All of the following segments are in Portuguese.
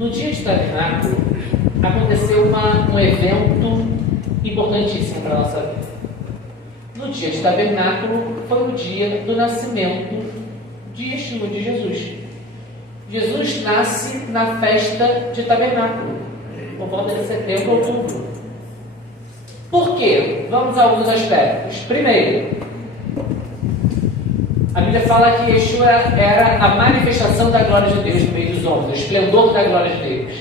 No dia de tabernáculo, aconteceu um evento importantíssimo para a nossa vida. No dia de tabernáculo, foi o dia do nascimento de Yeshua, de Jesus. Jesus nasce na festa de tabernáculo, por volta de setembro ou outubro. Por quê? Vamos a alguns aspectos. Primeiro, a Bíblia fala que Yeshua era a manifestação da glória de Deus no meio dos homens, o esplendor da glória de Deus.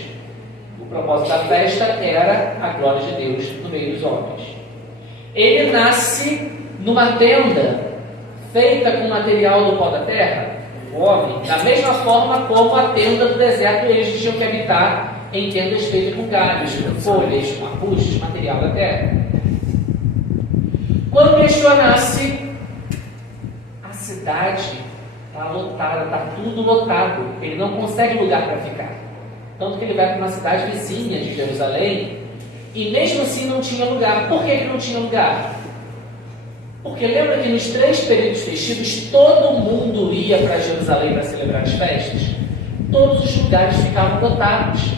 O propósito da festa era a glória de Deus no meio dos homens. Ele nasce numa tenda feita com material do pó da terra, o homem, da mesma forma como a tenda do deserto eles tinham que habitar em tendas feitas com galhos, com folhas, com arbustos, material da terra. Quando Yeshua nasce, a cidade está lotada, está tudo lotado, ele não consegue lugar para ficar. Tanto que ele vai para uma cidade vizinha de Jerusalém e mesmo assim não tinha lugar. Por que ele não tinha lugar? Porque lembra que nos 3 períodos festivos todo mundo ia para Jerusalém para celebrar as festas? Todos os lugares ficavam lotados.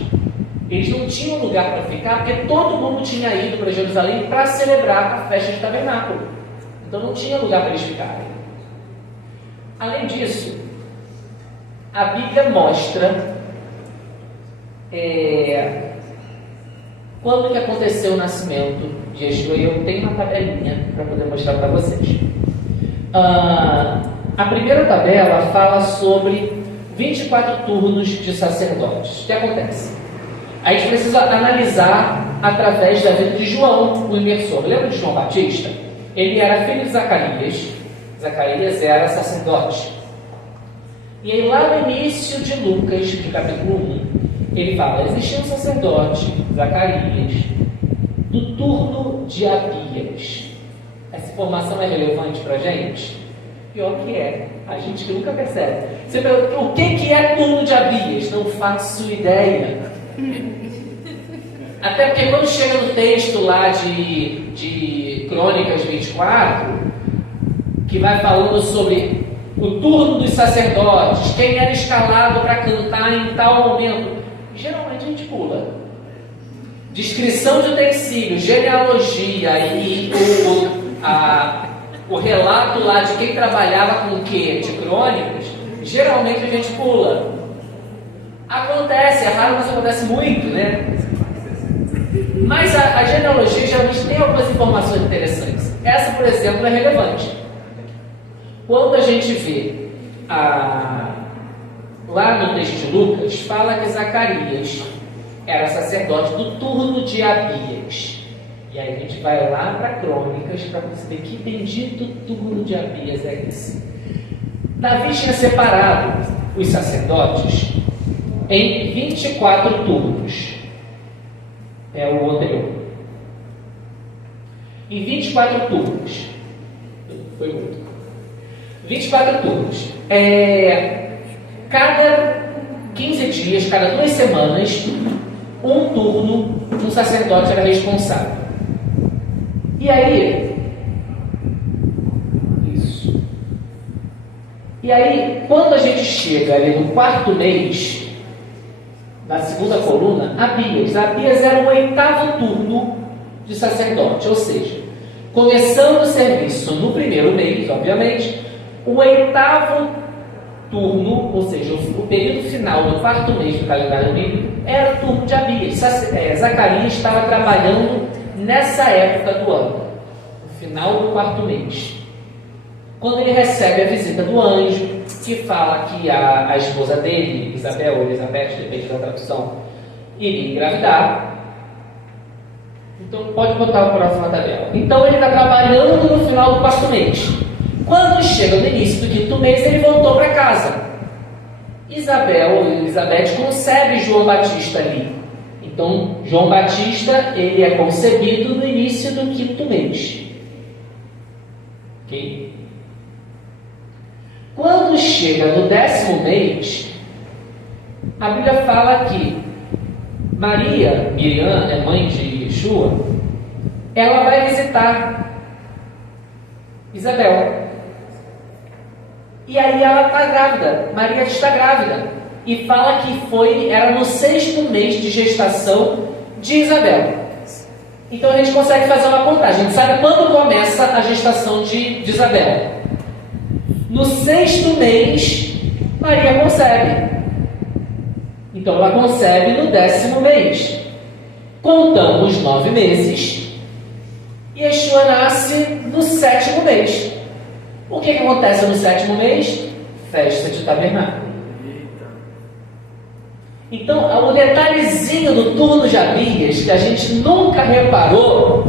Eles não tinham lugar para ficar porque todo mundo tinha ido para Jerusalém para celebrar a festa de tabernáculo. Então não tinha lugar para eles ficarem. Além disso, a Bíblia mostra quando que aconteceu o nascimento de Yeshua. Eu tenho uma tabelinha para poder mostrar para vocês. A primeira tabela fala sobre 24 turnos de sacerdotes. O que acontece? A gente precisa analisar através da vida de João, o imersor. Lembra de João Batista? Ele era filho de Zacarias. Zacarias era sacerdote. E aí lá no início de Lucas, de capítulo 1, ele fala: existia um sacerdote, Zacarias, do turno de Abias. Essa informação é relevante para a gente? Pior que é. A gente que nunca percebe. Você pergunta, o que é turno de Abias? Não faço ideia. Até porque quando chega no texto lá de Crônicas 24, que vai falando sobre o turno dos sacerdotes, quem era escalado para cantar em tal momento, geralmente a gente pula. Descrição de utensílios, genealogia e o relato lá de quem trabalhava com o que? De crônicas, geralmente a gente pula. Acontece, é raro, mas acontece muito, né? Mas a genealogia geralmente tem algumas informações interessantes. Essa, por exemplo, é relevante. Quando a gente vê lá no texto de Lucas, fala que Zacarias era sacerdote do turno de Abias. E aí a gente vai lá para Crônicas para perceber que bendito turno de Abias é esse. Davi tinha separado os sacerdotes em 24 turnos. É o anterior. Em 24 turnos. Foi o outro. 24 turnos. Cada 15 dias, cada 2 semanas, um turno, um sacerdote era responsável. E aí, isso. E aí, quando a gente chega ali no 4º mês, da segunda coluna, Abias era o 8º turno de sacerdote, ou seja, começando o serviço no 1º mês, obviamente, o 8º turno, ou seja, o período final do 4º mês do calendário bíblico, era o turno de Abias. Zacarias estava trabalhando nessa época do ano, no final do 4º mês, quando ele recebe a visita do anjo, que fala que a esposa dele, Isabel ou Elizabeth, depende da tradução, iria engravidar. Então pode botar o próximo tabela. Então ele está trabalhando no final do 4º mês. Quando chega no início do 5º mês, ele voltou para casa. Isabel ou Elizabeth concebe João Batista ali. Então João Batista ele é concebido no início do 5º mês. Ok? Quando chega no 10º mês, a Bíblia fala que Maria, Miriam, é mãe de Yeshua, ela vai visitar Isabel. E aí ela está grávida, Maria está grávida. e fala que era no 6º mês de gestação de Isabel. Então a gente consegue fazer uma contagem. A gente sabe quando começa a gestação de Isabel. No 6º mês, Maria concebe. Então ela concebe no 10º mês. Contamos 9 meses. E Yeshua nasce no 7º mês. O que acontece no 7º mês? Festa de tabernáculo. Então, o detalhezinho do turno de Abias, que a gente nunca reparou,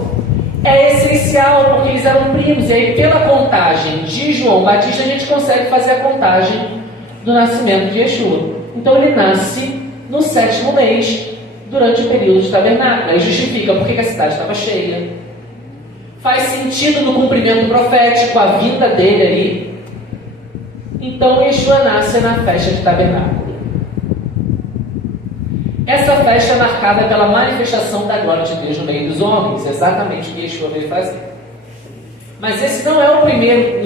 é essencial, porque eles eram primos. E aí, pela contagem de João Batista, a gente consegue fazer a contagem do nascimento de Yeshua. Então, ele nasce no 7º mês, durante o período de tabernáculo. Aí justifica porque a cidade estava cheia. Faz sentido no cumprimento profético, a vinda dele ali. Então, Yeshua nasce na festa de tabernáculo. Essa festa é marcada pela manifestação da glória de Deus no meio dos homens, exatamente o que Yeshua veio fazer. Mas esse não é o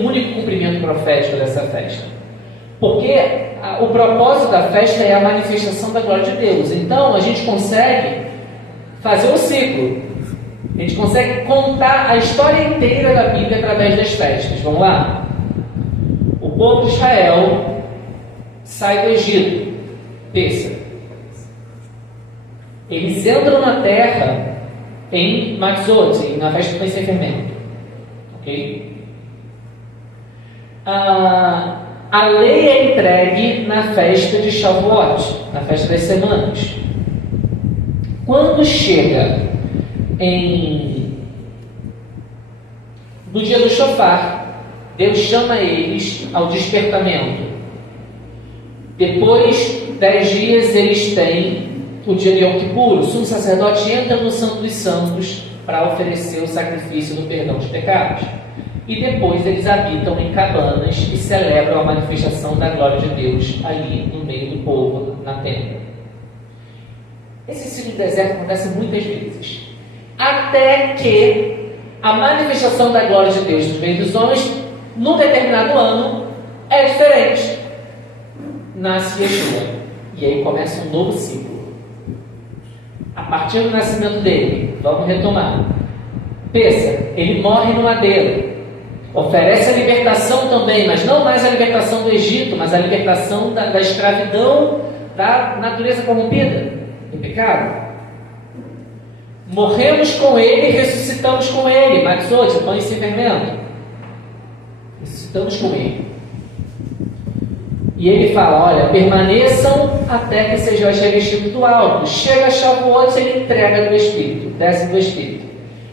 único cumprimento profético dessa festa, porque o propósito da festa é a manifestação da glória de Deus. Então a gente consegue fazer um ciclo, a gente consegue contar a história inteira da Bíblia através das festas. Vamos lá? O povo de Israel sai do Egito, Pêssego. Eles entram na terra em Matzot, na festa do pães sem fermento. Ok? A lei é entregue na festa de Shavuot, na festa das semanas. Quando chega no dia do shofar, Deus chama eles ao despertamento. Depois 10 dias eles têm o dia de Yom Kippur. O sumo sacerdote entra no Santo dos Santos para oferecer o sacrifício do perdão dos pecados. E depois eles habitam em cabanas e celebram a manifestação da glória de Deus ali no meio do povo, na tenda. Esse ciclo do deserto acontece muitas vezes, até que a manifestação da glória de Deus no meio dos homens, num determinado ano, é diferente. Nasce Yeshua, e aí começa um novo ciclo. A partir do nascimento dele, vamos retomar. Pensa, ele morre no madeiro. Oferece a libertação também, mas não mais a libertação do Egito, mas a libertação da escravidão da natureza corrompida, do pecado. Morremos com ele e ressuscitamos com ele. Matzot, pães sem fermento. Ressuscitamos com ele. E ele fala, olha, permaneçam até que sejais revestidos do alto. Chega a Shavuot, ele entrega do Espírito, desce do Espírito.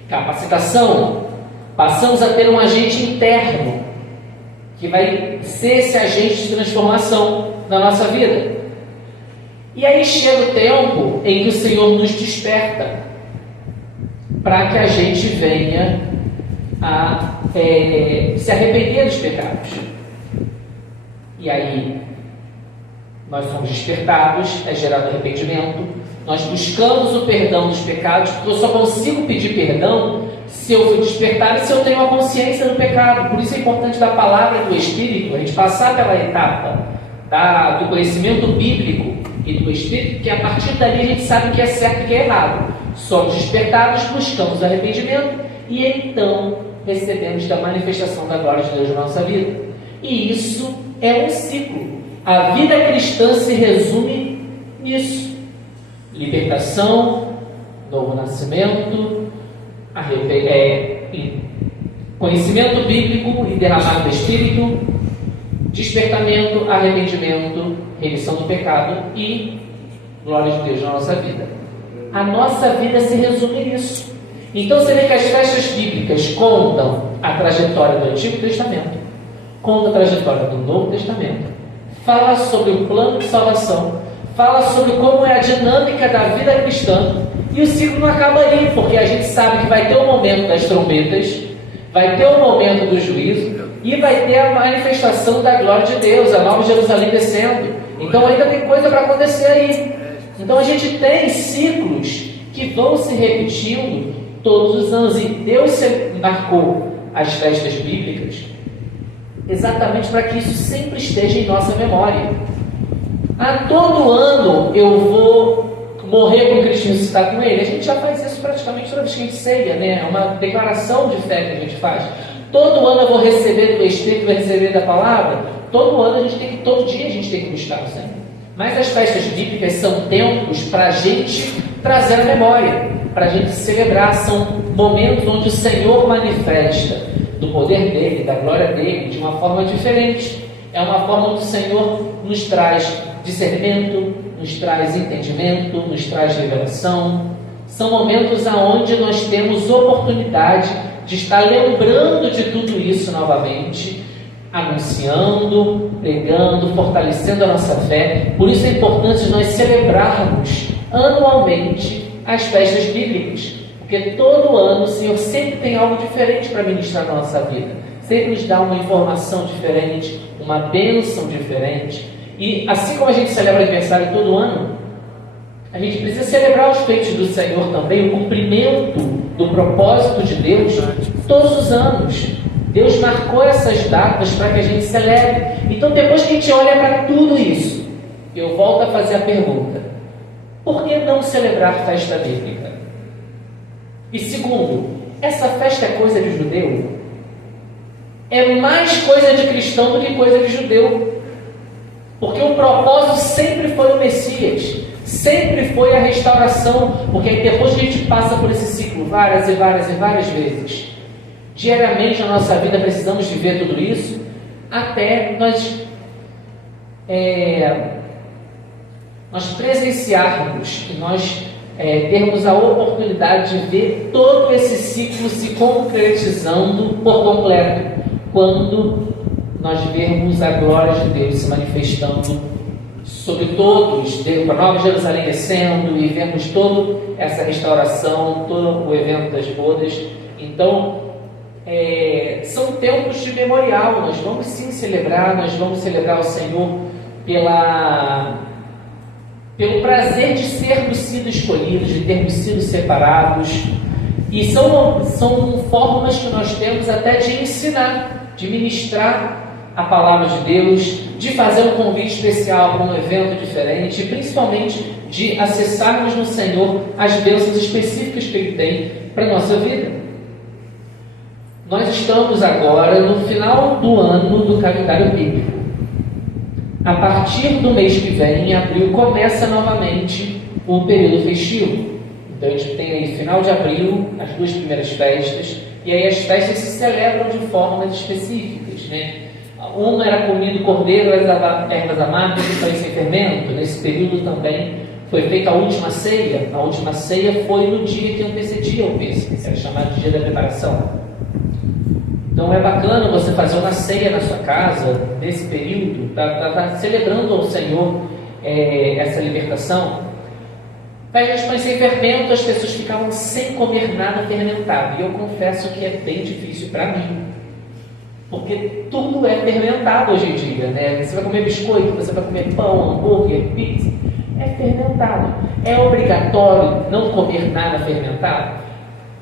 Capacitação. Passamos a ter um agente interno, que vai ser esse agente de transformação na nossa vida. E aí chega o tempo em que o Senhor nos desperta, para que a gente venha a se arrepender dos pecados. E aí, nós somos despertados, é gerado arrependimento, nós buscamos o perdão dos pecados, porque eu só consigo pedir perdão se eu fui despertado e se eu tenho a consciência do pecado. Por isso é importante da palavra do Espírito, a gente passar pela etapa do conhecimento bíblico e do Espírito, que a partir dali a gente sabe o que é certo e o que é errado. Somos despertados, buscamos arrependimento e então recebemos da manifestação da glória de Deus na nossa vida. E isso é um ciclo. A vida cristã se resume nisso: libertação, novo nascimento, conhecimento bíblico e derramado do Espírito, despertamento, arrependimento, remissão do pecado e glória de Deus na nossa vida. A nossa vida se resume nisso. Então você vê que as festas bíblicas contam a trajetória do Antigo Testamento, conta a trajetória do Novo Testamento, fala sobre o plano de salvação, fala sobre como é a dinâmica da vida cristã, e o ciclo não acaba ali, porque a gente sabe que vai ter o momento das trombetas, vai ter o momento do juízo, e vai ter a manifestação da glória de Deus, a Nova Jerusalém descendo. Então ainda tem coisa para acontecer aí. Então a gente tem ciclos que vão se repetindo todos os anos, e Deus marcou as festas bíblicas exatamente para que isso sempre esteja em nossa memória. todo ano eu vou morrer com Cristo e ressuscitar com Ele. A gente já faz isso praticamente toda vez que a gente ceia, né? É uma declaração de fé que a gente faz. Todo ano eu vou receber do Espírito, vou receber da palavra. Todo dia a gente tem que buscar o Senhor. Mas as festas bíblicas são tempos para a gente trazer a memória, para a gente celebrar. São momentos onde o Senhor manifesta do poder dele, da glória dele, de uma forma diferente. É uma forma onde o Senhor nos traz discernimento, nos traz entendimento, nos traz revelação. São momentos onde nós temos oportunidade de estar lembrando de tudo isso novamente, anunciando, pregando, fortalecendo a nossa fé. Por isso é importante nós celebrarmos anualmente as festas bíblicas, porque todo ano o Senhor sempre tem algo diferente para ministrar na nossa vida, sempre nos dá uma informação diferente, uma bênção diferente. E assim como a gente celebra o aniversário todo ano, a gente precisa celebrar os feitos do Senhor também, o cumprimento do propósito de Deus todos os anos. Deus marcou essas datas para que a gente celebre. Então, depois que a gente olha para tudo isso, eu volto a fazer a pergunta: por que não celebrar festa bíblica? E segundo, essa festa é coisa de judeu? É mais coisa de cristão do que coisa de judeu. Porque o propósito sempre foi o Messias, sempre foi a restauração. Porque aí depois que a gente passa por esse ciclo várias e várias vezes, diariamente na nossa vida precisamos viver tudo isso, até nós presenciarmos e nós termos a oportunidade de ver todo esse ciclo se concretizando por completo, quando nós vermos a glória de Deus se manifestando sobre todos, para Nova Jerusalém descendo, e vemos toda essa restauração, todo o evento das bodas. Então, são tempos de memorial. Nós vamos sim celebrar, nós vamos celebrar o Senhor pelo prazer de sermos sido escolhidos, de termos sido separados. E são formas que nós temos até de ensinar, de ministrar a palavra de Deus, de fazer um convite especial para um evento diferente, e principalmente de acessarmos no Senhor as bênçãos específicas que Ele tem para a nossa vida. Nós estamos agora no final do ano do calendário bíblico. A partir do mês que vem, em abril, começa novamente o período festivo. Então a gente tem aí final de abril, as 2 primeiras festas, e aí as festas se celebram de formas específicas, né? Uma era comido cordeiro, as ervas amargas e pães sem fermento. Nesse período também foi feita a última ceia. A última ceia foi no dia que antecedia o Pêssego, que era chamado de dia da preparação. Então é bacana você fazer uma ceia na sua casa, nesse período, tá celebrando ao Senhor essa libertação. Festa de pães sem fermento, as pessoas ficavam sem comer nada fermentado. E eu confesso que é bem difícil para mim, porque tudo é fermentado hoje em dia, né? Você vai comer biscoito, você vai comer pão, hambúrguer, pizza, é fermentado. É obrigatório não comer nada fermentado?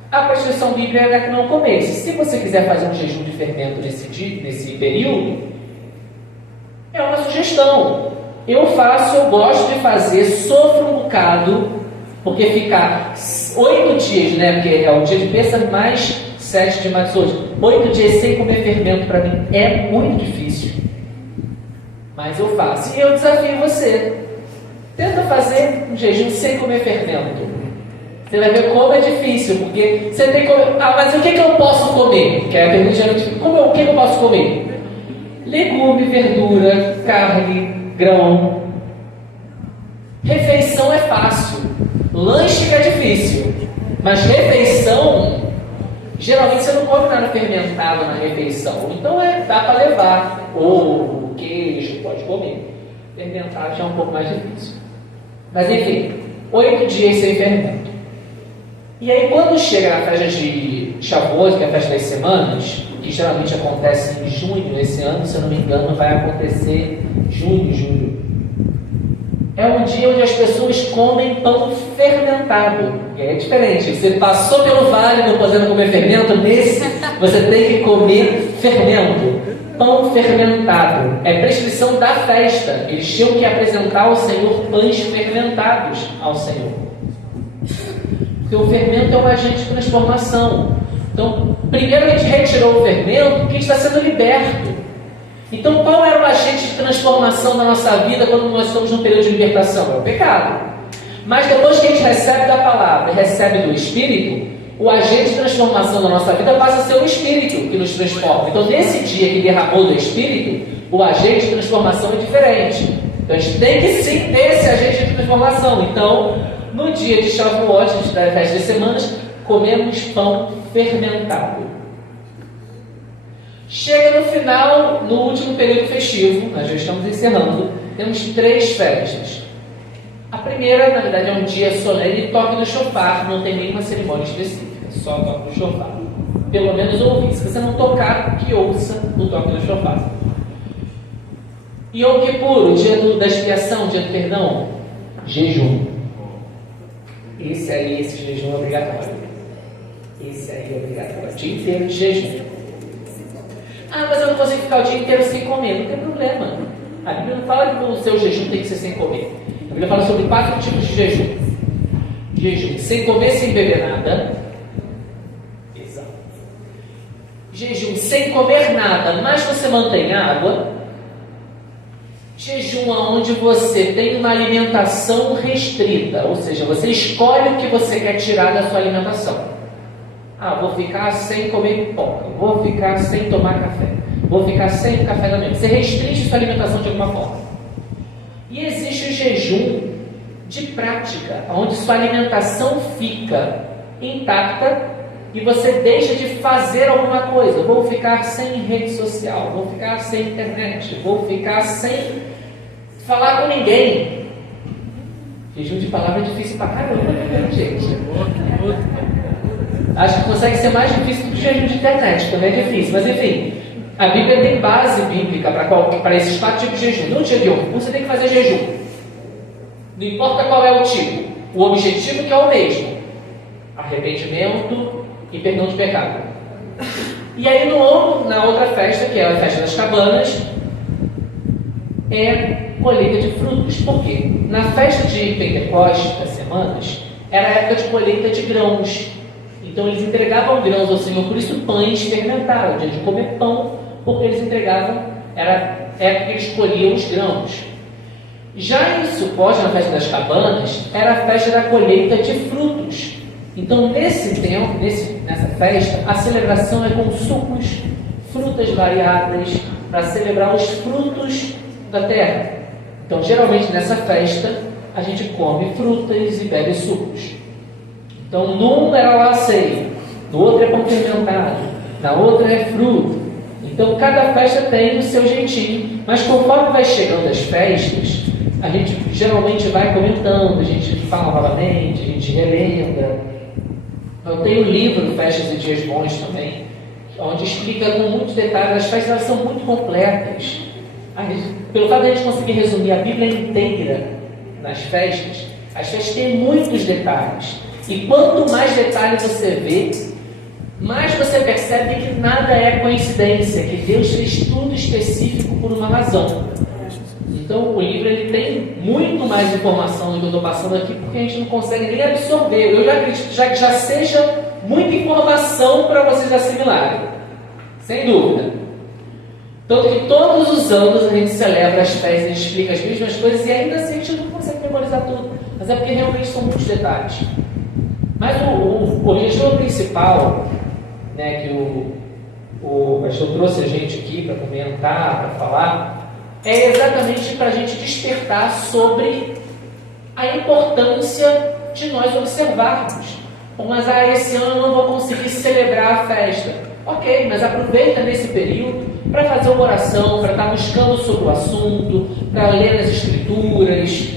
A prescrição bíblica era que não comesse. Se você quiser fazer um jejum de fermento nesse período, é uma sugestão. Eu gosto de fazer, sofro um bocado, porque ficar 8 dias, né? Porque é o dia de Pêssego mais 7 de março hoje. 8 dias sem comer fermento para mim é muito difícil. Mas eu faço. E eu desafio você. Tenta fazer um jejum sem comer fermento. Você vai ver como é difícil, porque você tem que comer. Mas o que eu posso comer? Que é a pergunta geralmente. O que eu posso comer? Legume, verdura, carne, grão. Refeição é fácil. Lanche que é difícil. Mas refeição, geralmente você não come nada fermentado na refeição. Então dá para levar. Ovo, queijo, pode comer. Fermentado já é um pouco mais difícil. Mas enfim, 8 dias sem fermento. E aí quando chega na festa de Shavuot, que é a festa das semanas, que geralmente acontece em junho, esse ano, se eu não me engano, vai acontecer julho. É um dia onde as pessoas comem pão fermentado. E aí é diferente. Você passou pelo vale não podendo comer fermento, nesse você tem que comer fermento. pão fermentado. É prescrição da festa. Eles tinham que apresentar ao Senhor pães fermentados ao Senhor. Porque o fermento é um agente de transformação. Então, primeiro a gente retirou o fermento, porque está sendo liberto. Então, qual era o agente de transformação da nossa vida quando nós estamos num período de libertação? É o pecado. Mas depois que a gente recebe da palavra e recebe do Espírito, o agente de transformação da nossa vida passa a ser o Espírito que nos transforma. Então, nesse dia que derramou do Espírito, o agente de transformação é diferente. Então, a gente tem que sim ter esse agente de transformação. Então, no dia de Shavuot, da festa das semanas, comemos pão fermentado. Chega no final, no último período festivo, nós já estamos encerrando, temos 3 festas. A primeira, na verdade, é um dia solene, toque do shofar, não tem nenhuma cerimônia específica, só toque do shofar. Pelo menos ouvir. Se você não tocar, que ouça o toque do shofar. Yom Kippur, o dia da expiação, o dia do perdão, jejum. Esse jejum é obrigatório. Esse aí é obrigatório. O dia inteiro de jejum. Ah, mas eu não consigo ficar o dia inteiro sem comer. Não tem problema. A Bíblia não fala que o seu jejum tem que ser sem comer. A Bíblia fala sobre 4 tipos de jejum. Jejum sem comer, sem beber nada. Exato. Jejum sem comer nada, mas você mantém água. Jejum onde você tem uma alimentação restrita, ou seja, você escolhe o que você quer tirar da sua alimentação. Ah, vou ficar sem comer pipoca, vou ficar sem tomar café, vou ficar sem café da manhã. Você restringe sua alimentação de alguma forma. E existe o jejum de prática, onde sua alimentação fica intacta e você deixa de fazer alguma coisa. Vou ficar sem rede social, vou ficar sem internet, vou ficar sem falar com ninguém. Jejum de palavra é difícil pra caramba, né, gente? Acho que consegue ser mais difícil do que o jejum de internet, também é difícil, mas enfim, a Bíblia tem base bíblica para esses 4 tipos de jejum. No dia de hoje, você tem que fazer jejum. Não importa qual é o tipo, o objetivo que é o mesmo: arrependimento e perdão de pecado. E aí na outra festa, que é a festa das cabanas, é colheita de frutos. Por quê? Na festa de Pentecostes, das semanas, era a época de colheita de grãos. Então eles entregavam grãos ao Senhor, por isso pães fermentaram, o dia de comer pão, porque eles entregavam, era a época que eles colhiam os grãos. Já em Sucote, na festa das cabanas, era a festa da colheita de frutos. Então nesse tempo, nessa festa, a celebração é com sucos, frutas variadas, para celebrar os frutos da terra. Então geralmente nessa festa, a gente come frutas e bebe sucos. Então, num era lá ceia, no outro é pão fermentado, na outra é fruto. Então, cada festa tem o seu jeitinho. Mas conforme vai chegando as festas, a gente geralmente vai comentando, a gente fala novamente, a gente relembra. Eu tenho um livro, Festas e Dias Bons também, onde explica com muitos detalhes. As festas elas são muito completas. Pelo fato de a gente conseguir resumir a Bíblia inteira nas festas, as festas têm muitos detalhes. E quanto mais detalhes você vê, mais você percebe que nada é coincidência, que Deus fez tudo específico por uma razão. Então o livro ele tem muito mais informação do que eu estou passando aqui, porque a gente não consegue nem absorver. Eu já acredito que já seja muita informação para vocês assimilarem, sem dúvida. Tanto que todos os anos a gente celebra as festas, a gente explica as mesmas coisas e ainda assim a gente não consegue memorizar tudo. Mas é porque realmente são muitos detalhes. Mas o jejum principal, né, que o pastor trouxe a gente aqui para comentar, para falar, é exatamente para a gente despertar sobre a importância de nós observarmos. Bom, mas esse ano eu não vou conseguir celebrar a festa. Ok, mas aproveita nesse período para fazer uma oração, para estar buscando sobre o assunto, para ler as Escrituras,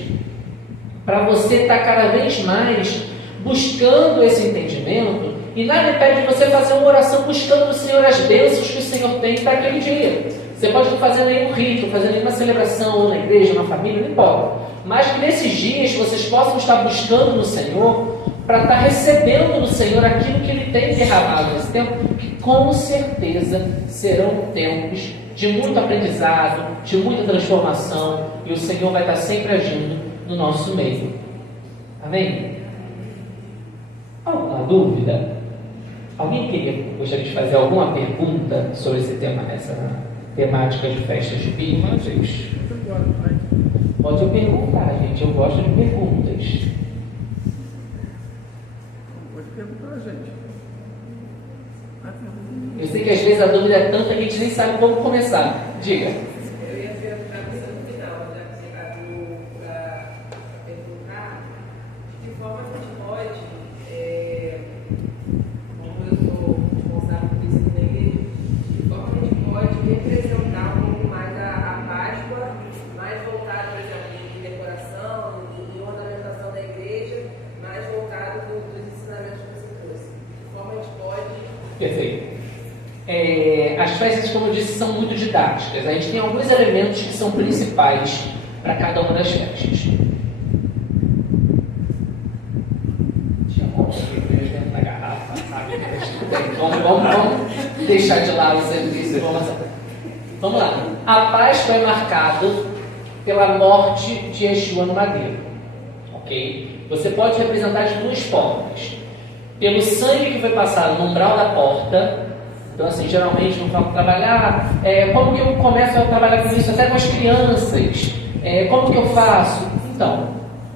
para você estar cada vez mais buscando esse entendimento, e nada impede de você fazer uma oração buscando do Senhor as bênçãos que o Senhor tem para aquele dia. Você pode não fazer nenhum rito, fazer nenhuma celebração, ou na igreja, ou na família, não importa. Mas que nesses dias vocês possam estar buscando no Senhor, para estar recebendo do Senhor aquilo que Ele tem derramado nesse tempo, que com certeza serão tempos de muito aprendizado, de muita transformação, e o Senhor vai estar sempre agindo no nosso meio. Amém? Alguma dúvida? Alguém gostaria de fazer alguma pergunta sobre esse tema, essa temática de festas bíblicas? Pode perguntar, gente. Eu gosto de perguntas. Pode perguntar a gente. Eu sei que às vezes a dúvida é tanta que a gente nem sabe como começar. Diga. Eu ia perguntar você no final, já que você acabou para perguntar, de que forma a gente pode, como eu sou responsável por isso na igreja, de que forma a gente pode representar um pouco mais a Páscoa, mais voltado, por exemplo, em decoração, em ornamentação da igreja, mais voltado dos ensinamentos que você trouxe. De que forma a gente pode... Perfeito. As festas, como eu disse, são muito didáticas. A gente tem alguns elementos que são principais para cada uma das festas. Tinha um monte de coisa dentro da garrafa, sabe? Vamos deixar de lado essa informação. Vamos lá. A Páscoa é marcada pela morte de Yeshua no madeiro. Ok? Você pode representar de duas formas. Pelo sangue que foi passado no umbral da porta. Então, assim, geralmente não falo trabalhar. Como que eu começo a trabalhar com isso até com as crianças? Como que eu faço? Então,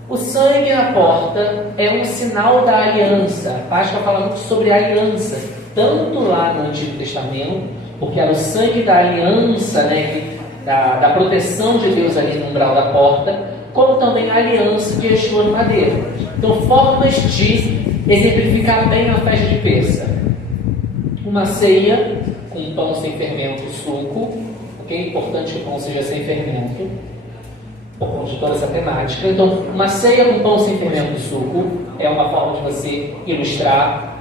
o sangue na porta é um sinal da aliança. A Páscoa fala muito sobre aliança, tanto lá no Antigo Testamento, porque era o sangue da aliança, né, da proteção de Deus ali no umbral da porta, como também a aliança de Yeshua no madeiro. Então, formas de exemplificar bem a festa de Pêssar. Uma ceia com pão sem fermento e suco, ok? É importante que o pão seja sem fermento, por conta de toda essa temática. Então, uma ceia com pão sem fermento e suco é uma forma de você ilustrar.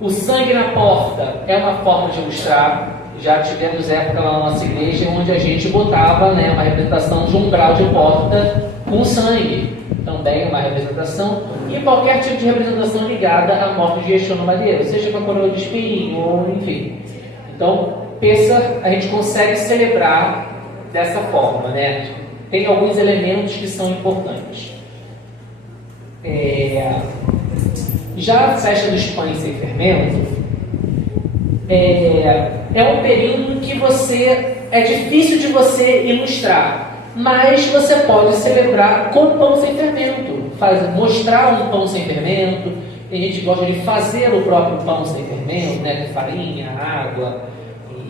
O sangue na porta é uma forma de ilustrar. Já tivemos época lá na nossa igreja onde a gente botava, né, uma representação de um umbral de porta com sangue. Também uma representação, e qualquer tipo de representação ligada à morte de Yeshua no madeiro, seja com a coroa de espinho, ou enfim. Então, Pêssar, a gente consegue celebrar dessa forma, né? Tem alguns elementos que são importantes. Já a festa dos pães sem fermento é um período que é difícil de você ilustrar. Mas você pode celebrar com pão sem fermento, mostrar um pão sem fermento. Tem gente que gosta de fazer o próprio pão sem fermento, né, com farinha, água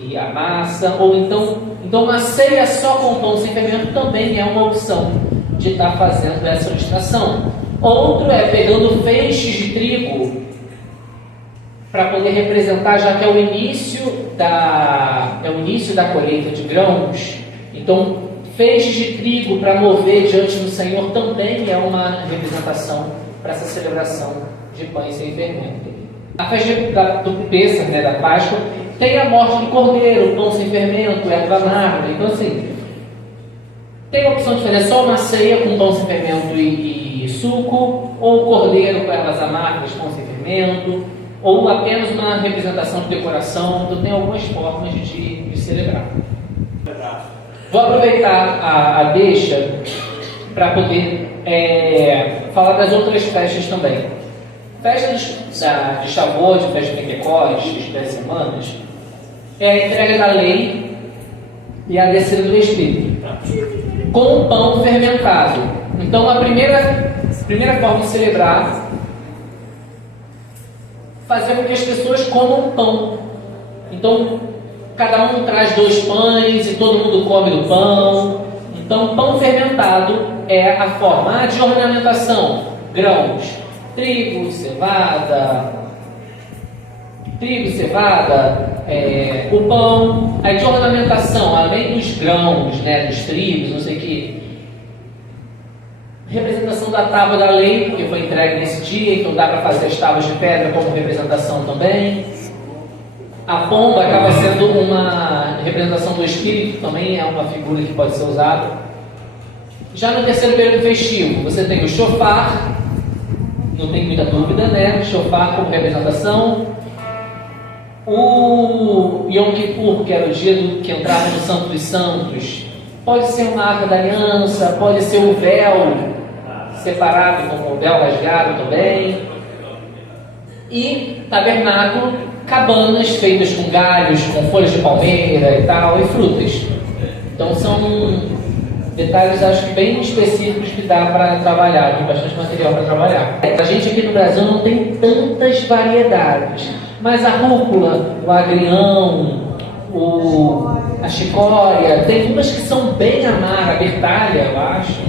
e a massa. Ou então uma ceia só com pão sem fermento também é uma opção de estar fazendo essa ilustração. Outro é pegando feixes de trigo para poder representar, já que é o início da colheita de grãos. Então, feixes de trigo para mover diante do Senhor também é uma representação para essa celebração de pães sem fermento. A festa do Pêssar, né, da Páscoa, tem a morte do cordeiro, pão sem fermento, erva amarga. Então, assim, tem a opção de fazer só uma ceia com pão sem fermento e suco, ou cordeiro com ervas amargas, pão sem fermento, ou apenas uma representação de decoração. Então, tem algumas formas de celebrar. Vou aproveitar a deixa para poder falar das outras festas também. Festas de Shavuot, de festa de Pentecostes, das semanas, é a entrega da lei e a descida do Espírito, com pão fermentado. Então, a primeira forma de celebrar, fazer com que as pessoas comam pão. Então, cada um traz 2 pães e todo mundo come do pão. Então, pão fermentado é a forma de ornamentação. Grãos, trigo, cevada, o pão. Aí de ornamentação, além dos grãos, né, dos trigos, não sei o que. Representação da tábua da lei, porque foi entregue nesse dia, então dá para fazer as tábuas de pedra como representação também. A pomba acaba sendo uma representação do Espírito, também é uma figura que pode ser usada. Já no terceiro período festivo, você tem o shofar, não tem muita dúvida, né? Shofar como representação. O Yom Kippur, que era o dia que entrava no Santo dos Santos, pode ser uma arca da aliança, pode ser o véu separado, como o véu rasgado também. E tabernáculo, cabanas feitas com galhos, com folhas de palmeira e tal, e frutas. Então são detalhes, acho que bem específicos que dá para trabalhar, tem bastante material para trabalhar. A gente aqui no Brasil não tem tantas variedades, mas a rúcula, o agrião, a chicória, tem umas que são bem amargas, a bertalha, eu acho.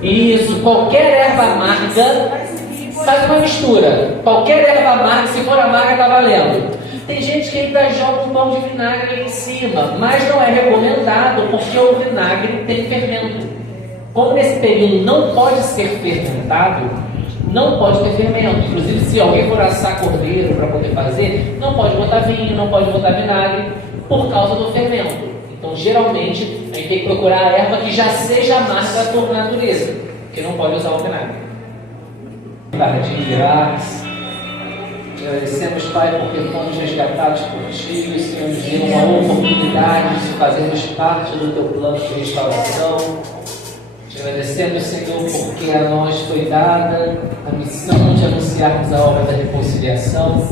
Isso, qualquer erva amarga, faz uma mistura. Qualquer erva amarga, se for amarga, está valendo. Tem gente que ainda joga um pão de vinagre ali em cima, mas não é recomendado porque o vinagre tem fermento. Como nesse período não pode ser fermentado, não pode ter fermento. Inclusive, se alguém for assar cordeiro para poder fazer, não pode botar vinho, não pode botar vinagre, por causa do fermento. Então, geralmente, a gente tem que procurar a erva que já seja amarga por natureza, porque não pode usar o vinagre. Jardim de Arques. Agradecemos, Pai, porque fomos resgatados por Ti, o Senhor nos deu uma oportunidade de fazermos parte do Teu plano de restauração. Te agradecemos, Senhor, porque a nós foi dada a missão de anunciarmos a obra da reconciliação.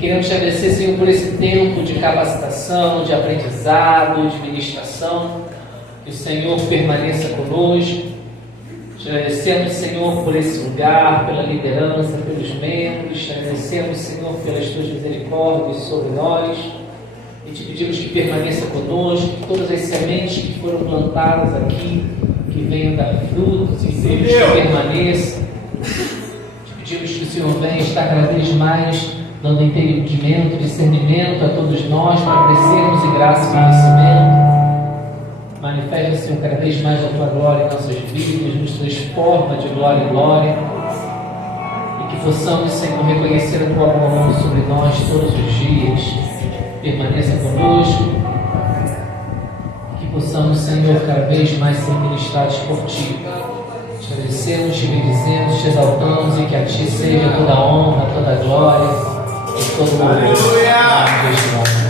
Queremos te agradecer, Senhor, por esse tempo de capacitação, de aprendizado, de ministração. Que o Senhor permaneça conosco. Te agradecemos, Senhor, por esse lugar, pela liderança, pelos membros. Te agradecemos, Senhor, pelas Tuas misericórdias sobre nós. E te pedimos que permaneça conosco, que todas as sementes que foram plantadas aqui, que venham dar frutos, e pedimos que permaneça. Te pedimos que o Senhor venha estar cada vez mais dando entendimento, discernimento a todos nós, para crescermos em graça e conhecimento. Manifesta, Senhor, cada vez mais a Tua glória em nossas vidas, nos transforma de glória em glória, e que possamos, Senhor, reconhecer a Tua mão sobre nós todos os dias. Permaneça conosco, e que possamos, Senhor, cada vez mais ser ministrados por Ti. Te agradecemos, te bendizemos, te exaltamos, e que a Ti seja toda a honra, toda a glória e todo o louvor. Aleluia!